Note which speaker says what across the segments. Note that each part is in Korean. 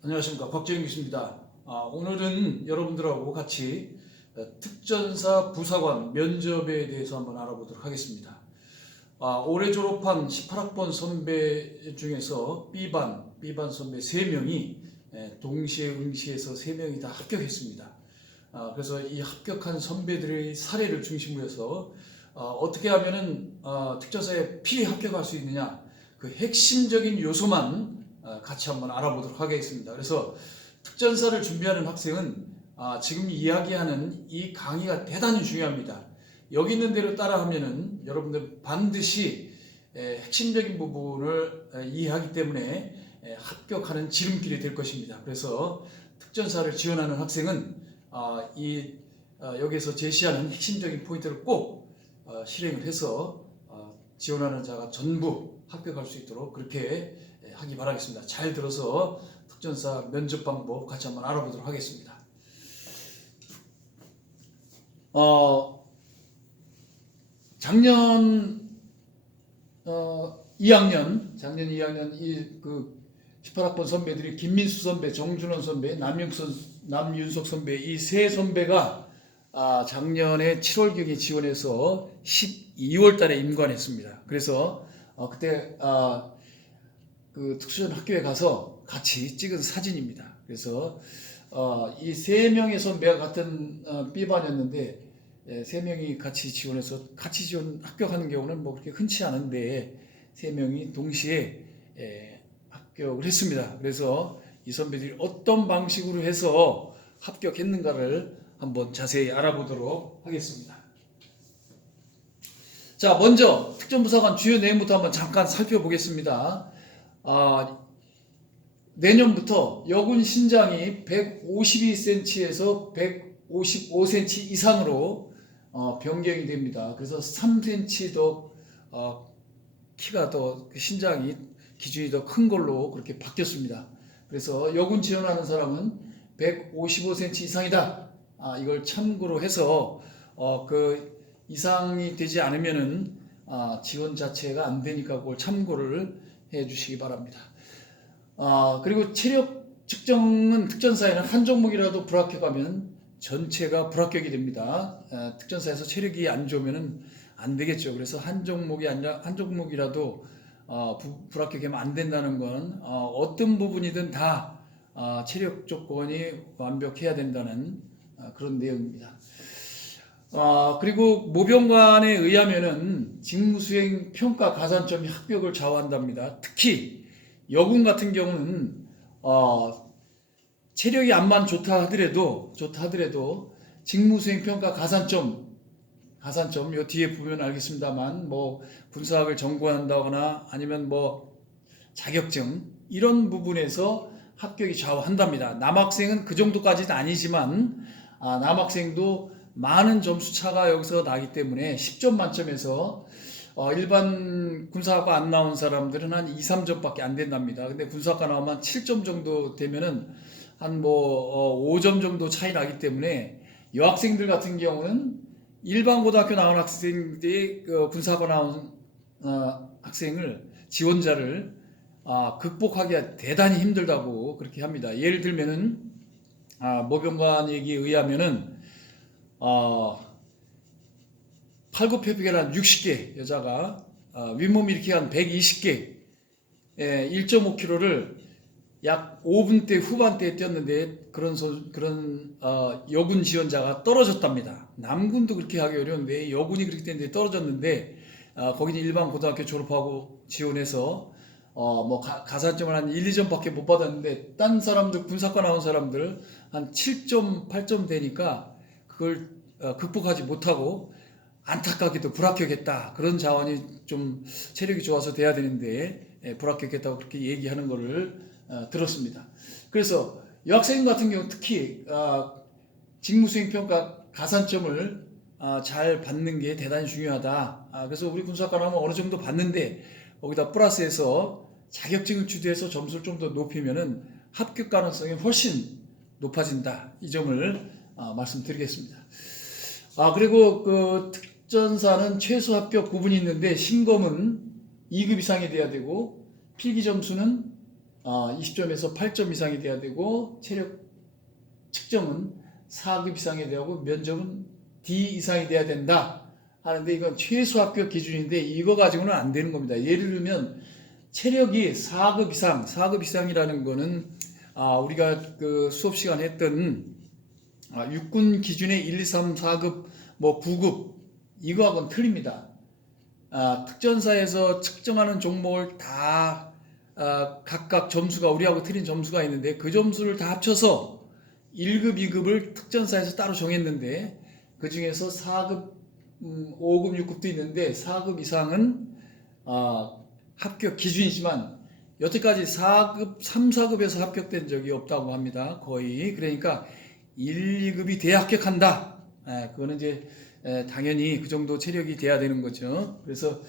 Speaker 1: 안녕하십니까 곽재영 교수입니다. 아, 오늘은 여러분들하고 같이 어, 특전사 부사관 면접에 대해서 한번 알아보도록 하겠습니다. 아, 올해 졸업한 18학번 선배 중에서 B반, B반 선배 3명이 동시에 응시해서 3명이 다 합격했습니다. 아, 그래서 이 합격한 선배들의 사례를 중심으로 해서 어, 어떻게 하면은 어, 특전사에 필히 합격할 수 있느냐 그 핵심적인 요소만 어, 같이 한번 알아보도록 하겠습니다. 그래서 특전사를 준비하는 학생은 아, 지금 이야기하는 이 강의가 대단히 중요합니다. 여기 있는 대로 따라하면은 여러분들 반드시 에, 핵심적인 부분을 에, 이해하기 때문에 에, 합격하는 지름길이 될 것입니다. 그래서 특전사를 지원하는 학생은 아, 이 어, 여기서 제시하는 핵심적인 포인트를 꼭 어, 실행을 해서 어, 지원하는 자가 전부 합격할 수 있도록 그렇게 예, 하기 바라겠습니다. 잘 들어서 특전사 면접 방법 같이 한번 알아보도록 하겠습니다. 어, 작년 어, 2학년, 작년 2학년 이 그 18학번 선배들이 김민수 선배, 정준원 선배, 남윤석, 남윤석 선배 이 세 선배가 아, 작년에 7월경에 지원해서 12월 달에 임관했습니다. 그래서 어, 그때 아, 그 특수전 학교에 가서 같이 찍은 사진입니다. 그래서 어, 이세 명의 선배가 같은 어, B반이었는데 예, 세 명이 같이 지원해서 같이 지원 합격하는 경우는 뭐 그렇게 흔치 않은데 세 명이 동시에 예, 합격을 했습니다. 그래서 이 선배들이 어떤 방식으로 해서 합격했는가를 한번 자세히 알아보도록 하겠습니다. 자, 먼저 특전부사관 주요 내용부터 한번 잠깐 살펴보겠습니다. 아, 내년부터 여군 신장이 152cm에서 155cm 이상으로 어, 변경이 됩니다. 그래서 3cm 더 어, 키가 더 신장이 기준이 더 큰 걸로 그렇게 바뀌었습니다. 그래서 여군 지원하는 사람은 155cm 이상이다. 아, 이걸 참고로 해서 어, 그 이상이 되지 않으면은 아, 지원 자체가 안 되니까 그걸 참고를 해 주시기 바랍니다. 아, 그리고 체력 측정은 특전사에는 한 종목이라도 불합격하면 전체가 불합격이 됩니다. 아, 특전사에서 체력이 안 좋으면은 안 되겠죠. 그래서 한 종목이 아니라 한 종목이라도 어, 부- 불합격하면 안 된다는 건 어, 떤 부분이든 다 아, 체력 조건이 완벽해야 된다는 아, 그런 내용입니다. 아, 그리고 모병관에 의하면은 직무수행 평가 가산점이 합격을 좌우한답니다. 특히 여군 같은 경우는 어, 체력이 안만 좋다 하더라도 좋다 하더라도 직무수행 평가 가산점 가산점 요 뒤에 보면 알겠습니다만 뭐 군사학을 전공한다거나 아니면 뭐 자격증 이런 부분에서 합격이 좌우한답니다. 남학생은 그 정도까지는 아니지만 아, 남학생도 많은 점수 차가 여기서 나기 때문에 10점 만점에서 어, 일반 군사학과 안 나온 사람들은 한 2, 3점밖에 안 된답니다. 근데 군사학과 나오면 7점 정도 되면은 한뭐 5점 정도 차이 나기 때문에 여학생들 같은 경우는 일반 고등학교 나온 학생들이 그 군사학과 나온 어, 학생을 지원자를 아, 극복하기가 대단히 힘들다고 그렇게 합니다. 예를 들면은 아, 모병관 얘기에 의하면은 어, 팔굽혀펴기를 한 60개 여자가 어, 윗몸 일으키기 한 120개 예, 1.5kg를 약 5분대 후반대에 뛰었는데 그런 소, 그런 어, 여군 지원자가 떨어졌답니다. 남군도 그렇게 하기 어려운데 여군이 그렇게 됐는데 떨어졌는데 어, 거기는 일반 고등학교 졸업하고 지원해서 어, 뭐 가, 가산점을 한 1, 2점밖에 못 받았는데 딴 사람들 군사과 나온 사람들 한 7점, 8점 되니까 그걸 어, 극복하지 못하고 안타깝게도 불합격했다. 그런 자원이 좀 체력이 좋아서 돼야 되는데 예, 불합격했다고 그렇게 얘기하는 거를 어, 들었습니다. 그래서 여학생 같은 경우 특히 아, 직무수행평가 가산점을 아, 잘 받는 게 대단히 중요하다. 아, 그래서 우리 군사학과 나오면 어느 정도 받는데 거기다 플러스해서 자격증을 주도해서 점수를 좀 더 높이면은 합격 가능성이 훨씬 높아진다. 이 점을 아, 말씀드리겠습니다. 아 그리고 그 특전사는 최소 합격 구분이 있는데 신검은 2급 이상이 돼야 되고 필기 점수는 아, 20점에서 8점 이상이 돼야 되고 체력 측정은 4급 이상이 되고 면접은 D 이상이 돼야 된다 하는데 이건 최소 합격 기준인데 이거 가지고는 안 되는 겁니다. 예를 들면 체력이 4급 이상, 4급 이상이라는 거는 아, 우리가 그 수업 시간에 했던 아, 육군 기준의 1, 2, 3, 4급, 뭐 9급 이거하고는 틀립니다. 아, 특전사에서 측정하는 종목을 다 아, 각각 점수가 우리하고 틀린 점수가 있는데 그 점수를 다 합쳐서 1급, 2급을 특전사에서 따로 정했는데 그 중에서 4급, 음, 5급, 6급도 있는데 4급 이상은 아, 합격 기준이지만 여태까지 4급, 3, 4급에서 합격된 적이 없다고 합니다. 거의. 그러니까 1, 2급이 돼야 합격한다. 예, 그거는 이제 에, 당연히 그 정도 체력이 돼야 되는 거죠. 그래서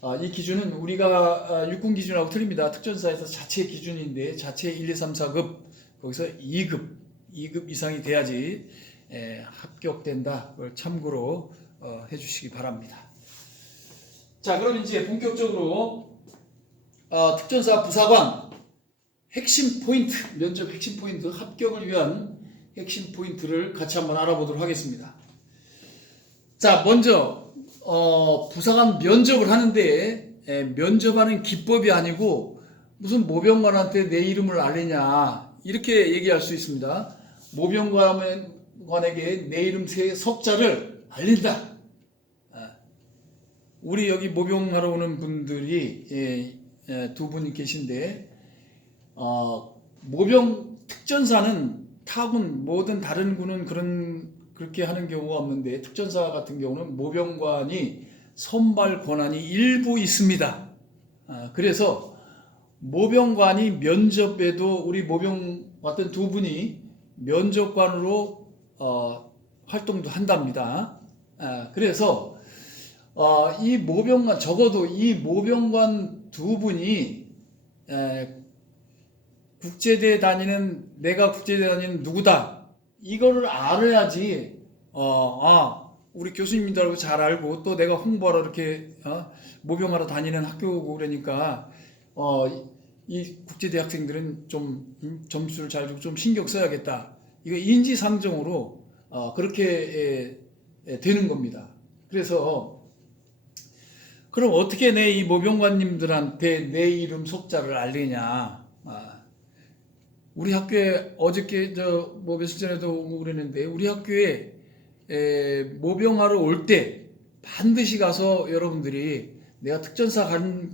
Speaker 1: 아, 이 기준은 우리가 아, 육군 기준하고 틀립니다. 특전사에서 자체 기준인데 자체 1, 2, 3, 4급 거기서 2급, 2급 이상이 돼야지 에, 합격된다. 그걸 참고로 어, 해주시기 바랍니다. 자, 그럼 이제 본격적으로 어, 특전사 부사관 핵심 포인트, 면접 핵심 포인트 합격을 위한 핵심 포인트를 같이 한번 알아보도록 하겠습니다. 자, 먼저 어, 부사관 면접을 하는데 에, 면접하는 기법이 아니고 무슨 모병관한테 내 이름을 알리냐 이렇게 얘기할 수 있습니다. 모병관에게 내 이름 세 석자를 알린다. 아, 우리 여기 모병하러 오는 분들이 예, 예, 두분 계신데 어, 모병 특전사는 타군 모든 다른 군은 그런 그렇게 하는 경우가 없는데 특전사 같은 경우는 모병관이 선발 권한이 일부 있습니다. 아, 그래서 모병관이 면접에도 우리 모병 왔던 두 분이 면접관으로 어, 활동도 한답니다. 아, 그래서 어, 이 모병관 적어도 이 모병관 두 분이 에, 국제대 다니는 내가 국제대 다니는 누구다 이거를 알아야지 어, 아 우리 교수님들하고 잘 알고 또 내가 홍보하러 이렇게 어, 모병하러 다니는 학교고 그러니까 어, 이 국제대 학생들은 좀 음, 점수를 잘 주고 좀 신경 써야겠다 이거 인지상정으로 어, 그렇게 에, 에, 되는 겁니다. 그래서 그럼 어떻게 내 이 모병관님들한테 내 이름 속자를 알리냐? 아, 우리 학교에 어저께 저뭐 며칠 전에도 오고 그랬는데 우리 학교에 에, 모병하러 올 때 반드시 가서 여러분들이 내가 특전사 간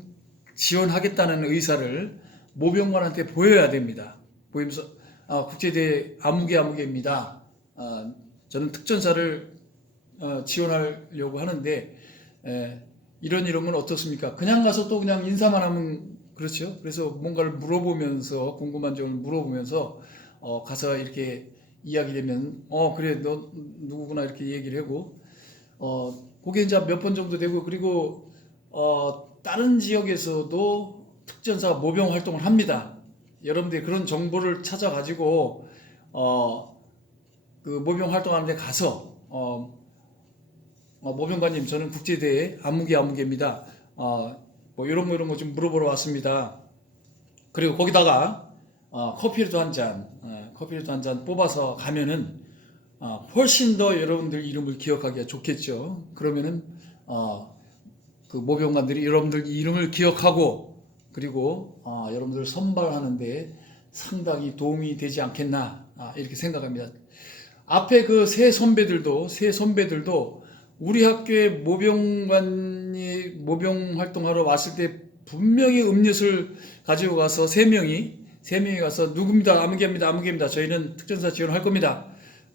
Speaker 1: 지원하겠다는 의사를 모병관한테 보여야 됩니다. 보이면서 아, 국제대 아무개 아무개입니다. 아, 저는 특전사를 어, 지원하려고 하는데 에, 이런 이름은 어떻습니까? 그냥 가서 또 그냥 인사만 하면 그렇죠. 그래서 뭔가를 물어보면서 궁금한 점을 물어보면서 어, 가서 이렇게 이야기되면 어 그래 너 누구구나 이렇게 얘기를 하고 어 그게 이제 몇 번 정도 되고 그리고 어 다른 지역에서도 특전사 모병 활동을 합니다. 여러분들이 그런 정보를 찾아 가지고 어 그 모병 활동하는 데 가서 어 어, 모병관님 저는 국제대회 아무개 아무개입니다. 어, 뭐 이런 거 이런 거 좀 물어보러 왔습니다. 그리고 거기다가 어, 커피라도 한 잔, 어, 커피라도 한 잔 뽑아서 가면은 어, 훨씬 더 여러분들 이름을 기억하기가 좋겠죠. 그러면은 어, 그 모병관들이 여러분들 이름을 기억하고 그리고 어, 여러분들 선발하는데 상당히 도움이 되지 않겠나 아, 이렇게 생각합니다. 앞에 그 새 선배들도 새 선배들도 우리 학교에 모병관이 모병 활동하러 왔을 때 분명히 음료수를 가지고 가서 세 명이 세 명이 가서 누굽니다 아무개입니다 아무개입니다. 저희는 특전사 지원할 겁니다.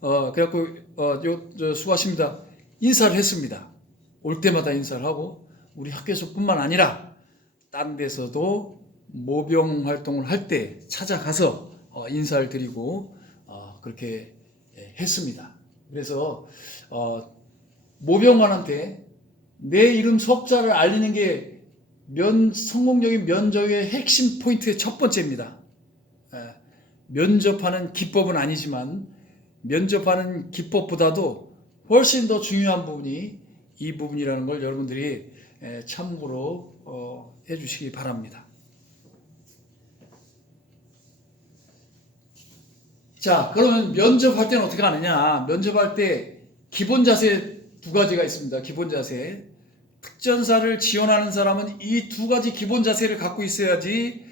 Speaker 1: 어 그래갖고 어요 저, 수고하십니다. 인사를 했습니다. 올 때마다 인사를 하고 우리 학교에서뿐만 아니라 다른 데서도 모병 활동을 할 때 찾아가서 어, 인사를 드리고 어, 그렇게 예, 했습니다. 그래서 어, 모병관한테 내 이름 석자를 알리는 게 면, 성공적인 면접의 핵심 포인트의 첫 번째입니다. 예, 면접하는 기법은 아니지만 면접하는 기법보다도 훨씬 더 중요한 부분이 이 부분이라는 걸 여러분들이 예, 참고로 어, 해주시기 바랍니다. 자, 그러면 면접할 때는 어떻게 하느냐? 면접할 때 기본 자세 두 가지가 있습니다. 기본 자세. 특전사를 지원하는 사람은 이 두 가지 기본 자세를 갖고 있어야지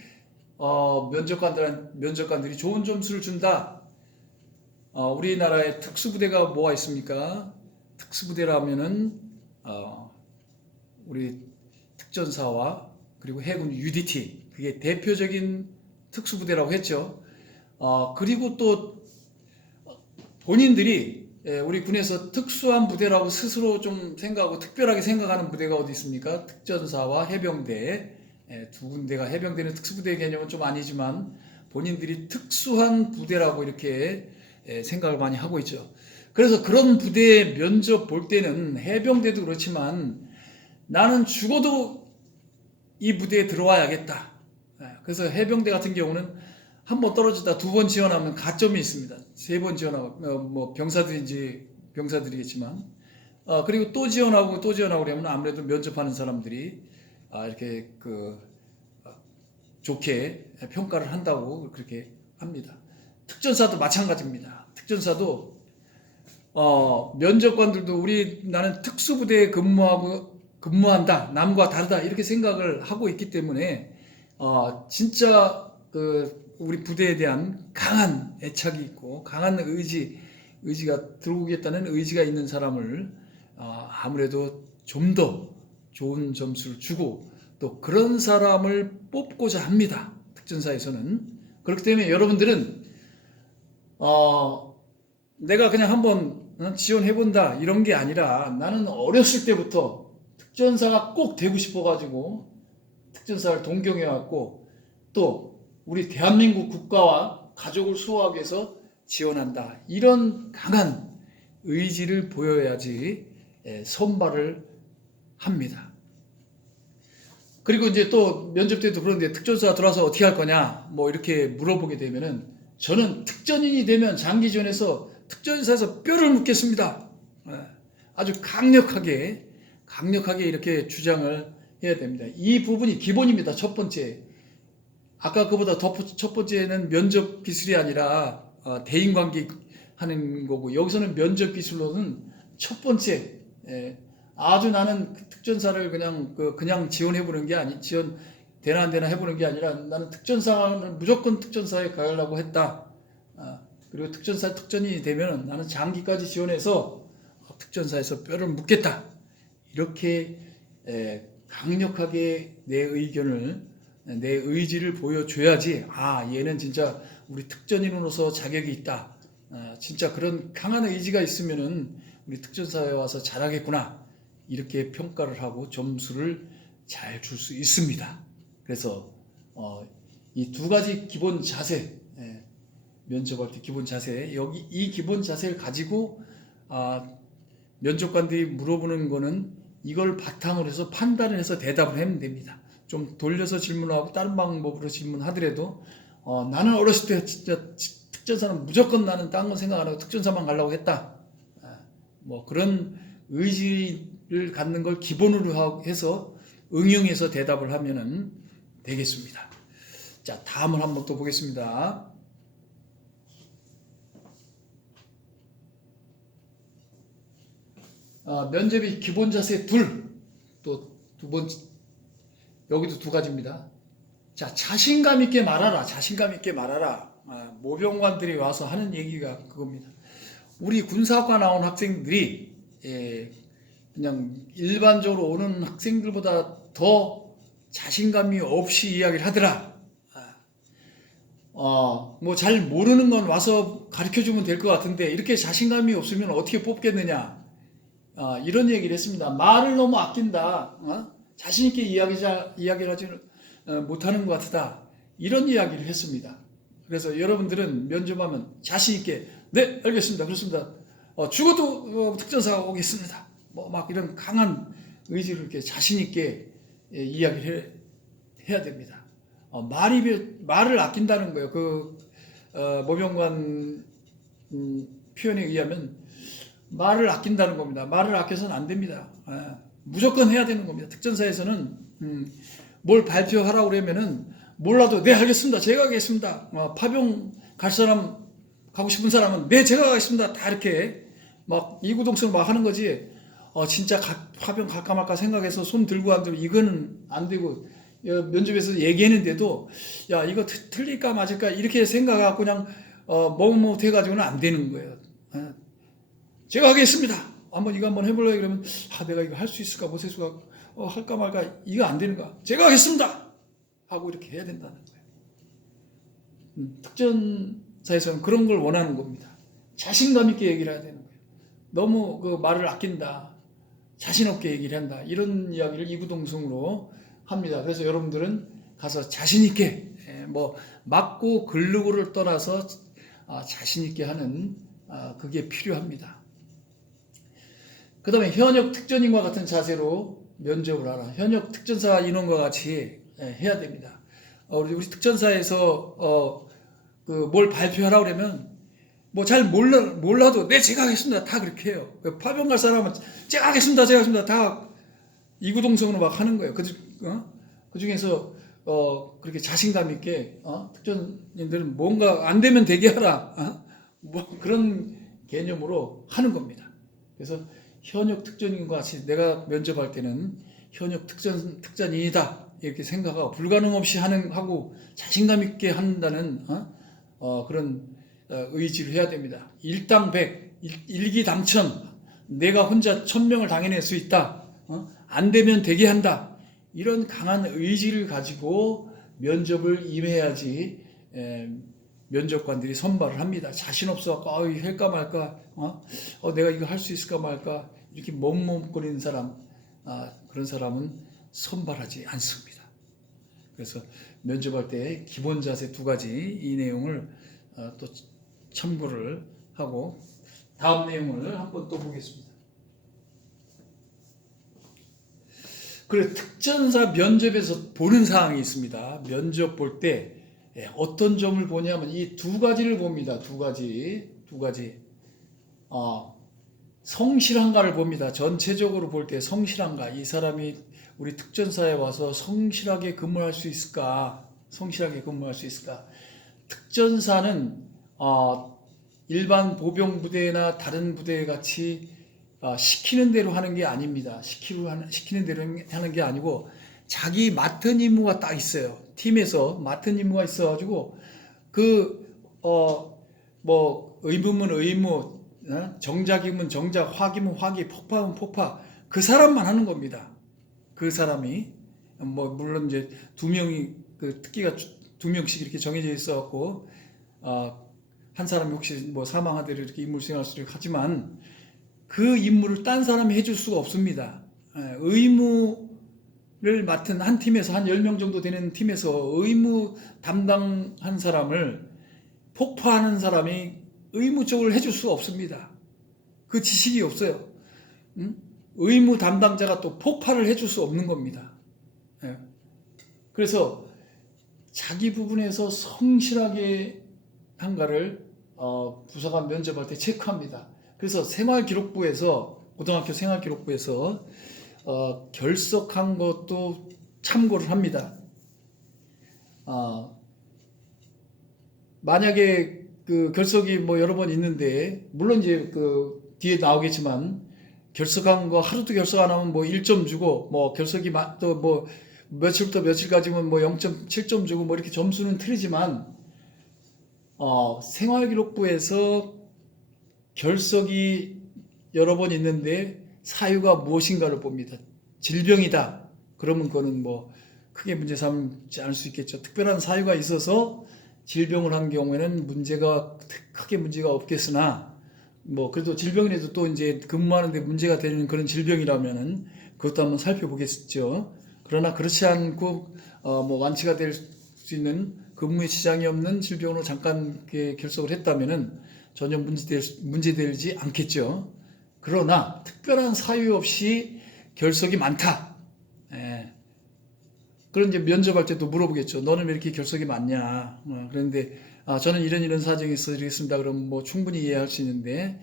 Speaker 1: 어, 면접관들 면접관들이 좋은 점수를 준다. 어, 우리나라에 특수부대가 뭐가 있습니까? 특수부대라면은 어, 우리 특전사와 그리고 해군 UDT 그게 대표적인 특수부대라고 했죠. 어, 그리고 또 본인들이 예, 우리 군에서 특수한 부대라고 스스로 좀 생각하고 특별하게 생각하는 부대가 어디 있습니까? 특전사와 해병대 예, 두 군데가 해병대는 특수부대 개념은 좀 아니지만 본인들이 특수한 부대라고 이렇게 예, 생각을 많이 하고 있죠. 그래서 그런 부대 면접 볼 때는 해병대도 그렇지만 나는 죽어도 이 부대에 들어와야겠다. 예, 그래서 해병대 같은 경우는 한 번 떨어지다 두 번 지원하면 가점이 있습니다. 세 번 지원하고 어, 뭐 병사들인지 병사들이겠지만 어, 그리고 또 지원하고 또 지원하고 그러면 아무래도 면접하는 사람들이 아, 이렇게 그 어, 좋게 평가를 한다고 그렇게 합니다. 특전사도 마찬가지입니다. 특전사도 어, 면접관들도 우리 나는 특수부대에 근무하고 근무한다 남과 다르다 이렇게 생각을 하고 있기 때문에 어, 진짜 그 우리 부대에 대한 강한 애착이 있고 강한 의지 의지가 들어오겠다는 의지가 있는 사람을 어, 아무래도 좀 더 좋은 점수를 주고 또 그런 사람을 뽑고자 합니다. 특전사에서는 그렇기 때문에 여러분들은 어, 내가 그냥 한번 지원해 본다 이런 게 아니라 나는 어렸을 때부터 특전사가 꼭 되고 싶어 가지고 특전사를 동경해 왔고 또 우리 대한민국 국가와 가족을 수호하기 위해서 지원한다. 이런 강한 의지를 보여야지 예, 선발을 합니다. 그리고 이제 또 면접 때도 그런데 특전사 들어와서 어떻게 할 거냐 뭐 이렇게 물어보게 되면은 저는 특전인이 되면 장기전에서 특전사에서 뼈를 묻겠습니다. 예, 아주 강력하게 강력하게 이렇게 주장을 해야 됩니다. 이 부분이 기본입니다. 첫 번째. 아까 그보다 더 첫 번째는 면접 기술이 아니라 어, 대인 관계 하는 거고 여기서는 면접 기술로는 첫 번째 예, 아주 나는 그 특전사를 그냥 그 그냥 지원해 보는 게 아니 지원 되나 안 되나 해보는 게 아니라 나는 특전사는 무조건 특전사에 가려고 했다. 아, 그리고 특전사 특전이 되면 나는 장기까지 지원해서 특전사에서 뼈를 묻겠다. 이렇게 에, 강력하게 내 의견을 내 의지를 보여줘야지 아 얘는 진짜 우리 특전인으로서 자격이 있다. 아, 진짜 그런 강한 의지가 있으면은 우리 특전사에 와서 잘하겠구나 이렇게 평가를 하고 점수를 잘 줄 수 있습니다. 그래서 어, 이 두 가지 기본 자세 예, 면접할 때 기본 자세 여기 이 기본 자세를 가지고 아, 면접관들이 물어보는 거는 이걸 바탕으로 해서 판단을 해서 대답을 하면 됩니다. 좀 돌려서 질문하고 다른 방법으로 질문하더라도 어, 나는 어렸을 때 진짜 특전사는 무조건 나는 딴 건 생각 안 하고 특전사만 가려고 했다. 아, 뭐 그런 의지를 갖는 걸 기본으로 하- 해서 응용해서 대답을 하면은 되겠습니다. 자, 다음을 한번 또 보겠습니다. 아, 면접이 기본 자세 둘, 또 두 번째, 여기도 두 가지입니다. 자, 자신감 있게 말하라. 자신감 있게 말하라. 아, 모병관들이 와서 하는 얘기가 그겁니다. 우리 군사학과 나온 학생들이 예, 그냥 일반적으로 오는 학생들보다 더 자신감이 없이 이야기를 하더라. 어, 뭐 잘 모르는 건 와서 가르쳐 주면 될 것 같은데 이렇게 자신감이 없으면 어떻게 뽑겠느냐. 아, 이런 얘기를 했습니다. 말을 너무 아낀다. 어? 자신 있게 이야기를 하지 어, 못하는 것 같다. 이런 이야기를 했습니다. 그래서 여러분들은 면접하면 자신 있게 네 알겠습니다. 그렇습니다. 어, 죽어도 어, 특전사가 오겠습니다. 뭐 막 이런 강한 의지를 이렇게 자신 있게 예, 이야기를 해, 해야 됩니다. 어, 말이 말을 아낀다는 거예요. 그 어, 모병관 음, 표현에 의하면 말을 아낀다는 겁니다. 말을 아껴서는 안 됩니다. 아, 무조건 해야 되는 겁니다. 특전사에서는 음, 뭘 발표하라고 그러면은 몰라도 네 알겠습니다. 제가 하겠습니다. 어, 파병 갈 사람 가고 싶은 사람은 네 제가 가겠습니다. 다 이렇게 막 이구동성 막 하는 거지. 어 진짜 가, 화병 갈까 말까 생각해서 손 들고 안 되면 이거는 안 되고 여, 면접에서 얘기했는데도 야 이거 트- 틀릴까 맞을까 이렇게 생각하고 그냥 어 뭐뭐 해가지고는 안 되는 거예요. 어. 제가 하겠습니다. 한번 이거 한번 해볼래 그러면 아 내가 이거 할 수 있을까 못 할 수가 어, 할까 말까 이거 안 되는 거야. 제가 하겠습니다. 하고 이렇게 해야 된다는 거예요. 음, 특전사에서는 그런 걸 원하는 겁니다. 자신감 있게 얘기를 해야 되는 거예요. 너무 그 말을 아낀다. 자신 없게 얘기를 한다. 이런 이야기를 이구동성으로 합니다. 그래서 여러분들은 가서 자신 있게 예, 뭐 맞고 글르고를 떠나서 아, 자신 있게 하는 아, 그게 필요합니다. 그 다음에 현역 특전인과 같은 자세로 면접을 하라. 현역 특전사 인원과 같이 예, 해야 됩니다. 어, 우리, 특전사에서 어, 그 뭘 발표하라 그러면 뭐 잘 몰라 몰라도 네 제가 하겠습니다. 다 그렇게 해요. 그 파병 갈 사람은 제가 하겠습니다. 제가 하겠습니다. 다 이구동성으로 막 하는 거예요. 그, 중- 어? 그 중에서 어, 그렇게 자신감 있게 어? 특전인들은 뭔가 안 되면 되게 하라. 어? 뭐 그런 개념으로 하는 겁니다. 그래서 현역 특전인과 같이 내가 면접할 때는 현역 특전 특전인이다 이렇게 생각하고 불가능 없이 하는 하고 자신감 있게 한다는 어? 어, 그런 어, 의지를 해야 됩니다. 일당백 일- 일기당천 내가 혼자 천명을 당해낼 수 있다. 어? 안 되면 되게 한다. 이런 강한 의지를 가지고 면접을 임해야지 에, 면접관들이 선발을 합니다. 자신 없어갖고 아, 할까 말까, 어? 어, 내가 이거 할 수 있을까 말까 이렇게 멈멈거리는 사람, 아, 그런 사람은 선발하지 않습니다. 그래서 면접할 때 기본 자세 두 가지 이 내용을 어, 또 참고를 하고 다음 내용을 한번 또 보겠습니다. 그래 특전사 면접에서 보는 사항이 있습니다. 면접 볼 때 어떤 점을 보냐면 이 두 가지를 봅니다. 두 가지, 두 가지. 어, 성실한가를 봅니다. 전체적으로 볼 때 성실한가. 이 사람이 우리 특전사에 와서 성실하게 근무할 수 있을까? 성실하게 근무할 수 있을까? 특전사는 어, 일반 보병 부대나 다른 부대 같이 어, 시키는 대로 하는 게 아닙니다. 시키로 하는, 시키는 대로 하는 게 아니고 자기 맡은 임무가 딱 있어요. 팀에서 맡은 임무가 있어가지고 그 어 뭐 의무면 의무, 어? 정작이면 정작, 화기면 화기, 폭파면 폭파 그 사람만 하는 겁니다. 그 사람이 뭐 물론 이제 두 명이 그 특기가 두 명씩 이렇게 정해져 있어갖고 어, 한 사람이 혹시 뭐 사망하더라도 이렇게 임무를 수행할 수 있도록 하지만 그 임무를 딴 사람이 해줄 수가 없습니다. 예, 의무를 맡은 한 팀에서 한 10명 정도 되는 팀에서 의무 담당한 사람을 폭파하는 사람이 의무적으로 해줄 수가 없습니다. 그 지식이 없어요. 음? 의무 담당자가 또 폭발을 해줄 수 없는 겁니다. 예. 그래서 자기 부분에서 성실하게 한가를 어, 부사관 면접할 때 체크합니다. 그래서 생활기록부에서 고등학교 생활기록부에서 어, 결석한 것도 참고를 합니다. 어, 만약에 그 결석이 뭐 여러 번 있는데 물론 이제 그 뒤에 나오겠지만 결석한 거 하루도 결석 안 하면 뭐 1점 주고 뭐 결석이 또 뭐 며칠부터 며칠까지면 뭐 0.7점 주고 뭐 이렇게 점수는 틀리지만 어, 생활기록부에서 결석이 여러 번 있는데 사유가 무엇인가를 봅니다. 질병이다. 그러면 그거는 뭐 크게 문제 삼지 않을 수 있겠죠. 특별한 사유가 있어서 질병을 한 경우에는 문제가 크게 문제가 없겠으나 뭐 그래도 질병이라도 또 이제 근무하는데 문제가 되는 그런 질병이라면은 그것도 한번 살펴보겠죠. 그러나 그렇지 않고 어 뭐 완치가 될 수 있는 근무에 지장이 없는 질병으로 잠깐 결석을 했다면은 전혀 문제될 문제되지 않겠죠. 그러나 특별한 사유 없이 결석이 많다. 예. 그런 이제 면접할 때도 물어보겠죠. 너는 왜 이렇게 결석이 많냐? 어, 그런데 아, 저는 이런 이런 사정이 있어 드리겠습니다. 그럼 뭐 충분히 이해할 수 있는데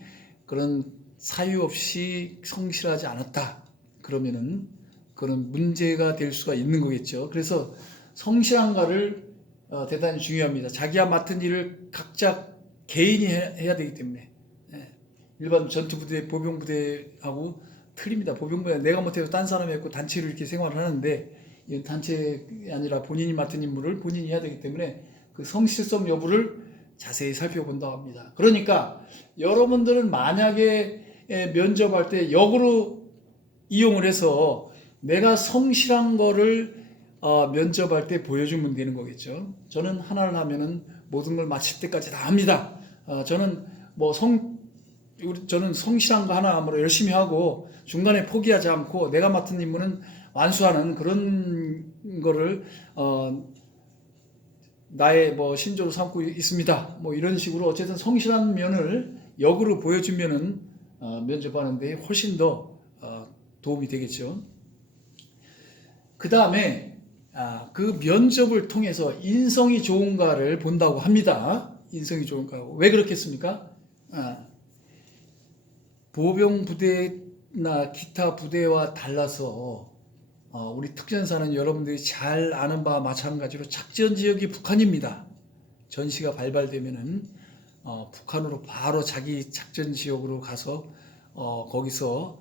Speaker 1: 그런 사유 없이 성실하지 않았다. 그러면은 그런 문제가 될 수가 있는 거겠죠. 그래서 성실한가를 어, 대단히 중요합니다. 자기가 맡은 일을 각자 개인이 해- 해야 되기 때문에 예. 일반 전투부대 보병부대하고 틀립니다. 보병부대 내가 못해도 딴 사람이 했고 단체로 이렇게 생활을 하는데 이 단체가 아니라 본인이 맡은 임무를 본인이 해야 되기 때문에 그 성실성 여부를 자세히 살펴본다고 합니다. 그러니까 여러분들은 만약에 에, 면접할 때 역으로 이용을 해서 내가 성실한 거를 어, 면접할 때 보여주면 되는 거겠죠. 저는 하나를 하면은 모든 걸 마칠 때까지 다 합니다. 어, 저는 뭐 성, 저는 성실한 거 하나로 열심히 하고 중간에 포기하지 않고 내가 맡은 임무는 완수하는 그런 거를 어, 나의 뭐 신조로 삼고 있습니다. 뭐 이런 식으로 어쨌든 성실한 면을 역으로 보여주면은 어, 면접하는데 훨씬 더 어, 도움이 되겠죠. 그 다음에 아, 그 면접을 통해서 인성이 좋은가를 본다고 합니다. 인성이 좋은가. 왜 그렇겠습니까? 아, 보병 부대나 기타 부대와 달라서 어, 우리 특전사는 여러분들이 잘 아는 바와 마찬가지로 작전 지역이 북한입니다. 전시가 발발되면은 어, 북한으로 바로 자기 작전 지역으로 가서 어, 거기서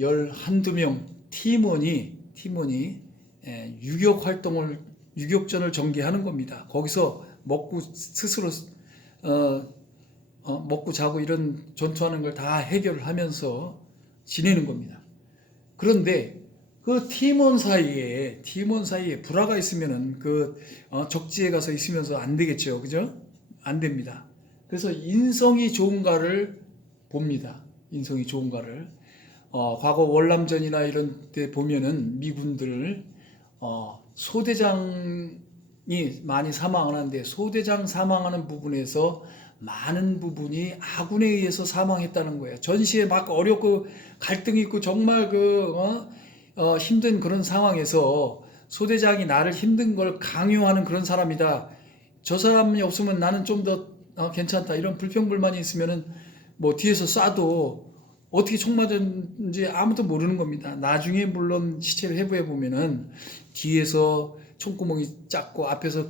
Speaker 1: 열 한두 명 팀원이 팀원이 예, 유격 활동을 유격전을 전개하는 겁니다. 거기서 먹고 스스로 어, 어, 먹고 자고 이런 전투하는 걸 다 해결을 하면서 지내는 겁니다. 그런데 그 팀원 사이에 팀원 사이에 불화가 있으면은 그 어, 적지에 가서 있으면서 안 되겠죠, 그죠? 안 됩니다. 그래서 인성이 좋은가를 봅니다. 인성이 좋은가를 어, 과거 월남전이나 이런 때 보면은 미군들 어, 소대장이 많이 사망을 하는데 소대장 사망하는 부분에서 많은 부분이 아군에 의해서 사망했다는 거예요. 전시에 막 어렵고 갈등이 있고 정말 그 어, 어, 힘든 그런 상황에서 소대장이 나를 힘든 걸 강요하는 그런 사람이다. 저 사람이 없으면 나는 좀더 어, 괜찮다. 이런 불평불만이 있으면은 뭐 뒤에서 쏴도 어떻게 총 맞았는지 아무도 모르는 겁니다. 나중에 물론 시체를 해부해 보면은 뒤에서 총구멍이 작고 앞에서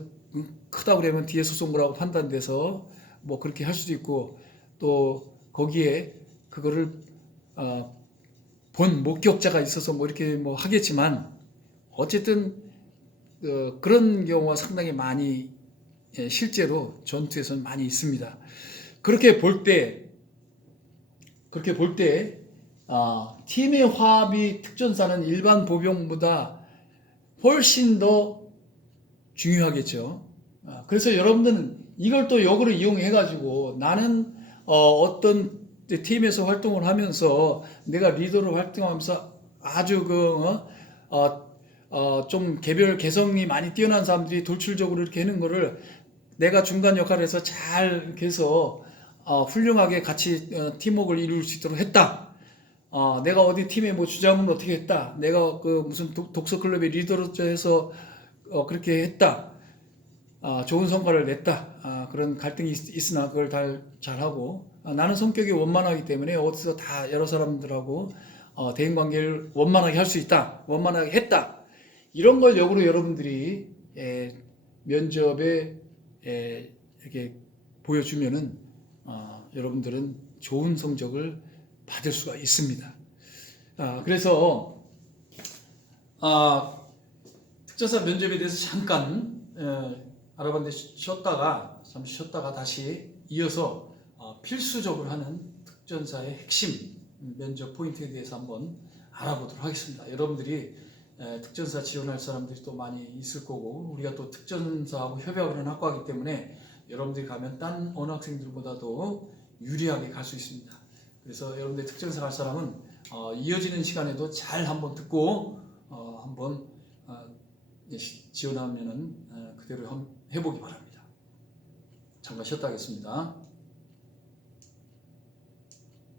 Speaker 1: 크다 그러면 뒤에서 쏜 거라고 판단돼서 뭐 그렇게 할 수도 있고 또 거기에 그거를 어, 본 목격자가 있어서 뭐 이렇게 뭐 하겠지만 어쨌든 어, 그런 경우가 상당히 많이 예, 실제로 전투에서는 많이 있습니다. 그렇게 볼 때 그렇게 볼 때 아, 팀의 화합이 특전사는 일반 보병보다 훨씬 더 중요하겠죠. 아, 그래서 여러분들은 이걸 또 역으로 이용해 가지고 나는 어, 떤 팀에서 활동을 하면서 내가 리더로 활동하면서 아주 그 어, 어, 어, 좀 개별 개성이 많이 뛰어난 사람들이 돌출적으로 이렇게 하는 거를 내가 중간 역할을 해서 잘 해서 어, 훌륭하게 같이 어, 팀워크를 이룰 수 있도록 했다. 어, 내가 어디 팀의 뭐 주장은 어떻게 했다. 내가 그 무슨 독, 독서 클럽의 리더로서 해서 어, 그렇게 했다. 아, 좋은 성과를 냈다. 아, 그런 갈등이 있, 으나 그걸 다 잘하고 아, 나는 성격이 원만하기 때문에 어디서 다 여러 사람들하고 어, 대인 관계를 원만하게 할 수 있다. 원만하게 했다. 이런 걸 역으로 여러분들이 에, 면접에 에, 이렇게 보여주면은 어, 여러분들은 좋은 성적을 받을 수가 있습니다. 아, 그래서 아, 특전사 면접에 대해서 잠깐 에, 알아봤는데 쉬- 쉬었다가 잠시 쉬었다가 다시 이어서 어, 필수적으로 하는 특전사의 핵심 면접 포인트에 대해서 한번 알아보도록 하겠습니다. 여러분들이 에, 특전사 지원할 사람들이 또 많이 있을 거고 우리가 또 특전사하고 협약을 하는 학과이기 때문에 여러분들이 가면 딴 어느 학생들보다도 유리하게 갈 수 있습니다. 그래서 여러분들 특전사 갈 사람은 어, 이어지는 시간에도 잘 한번 듣고 어, 한번 어, 예, 어, 그대로 한- 해보기 바랍니다. 잠깐 쉬었다 하겠습니다.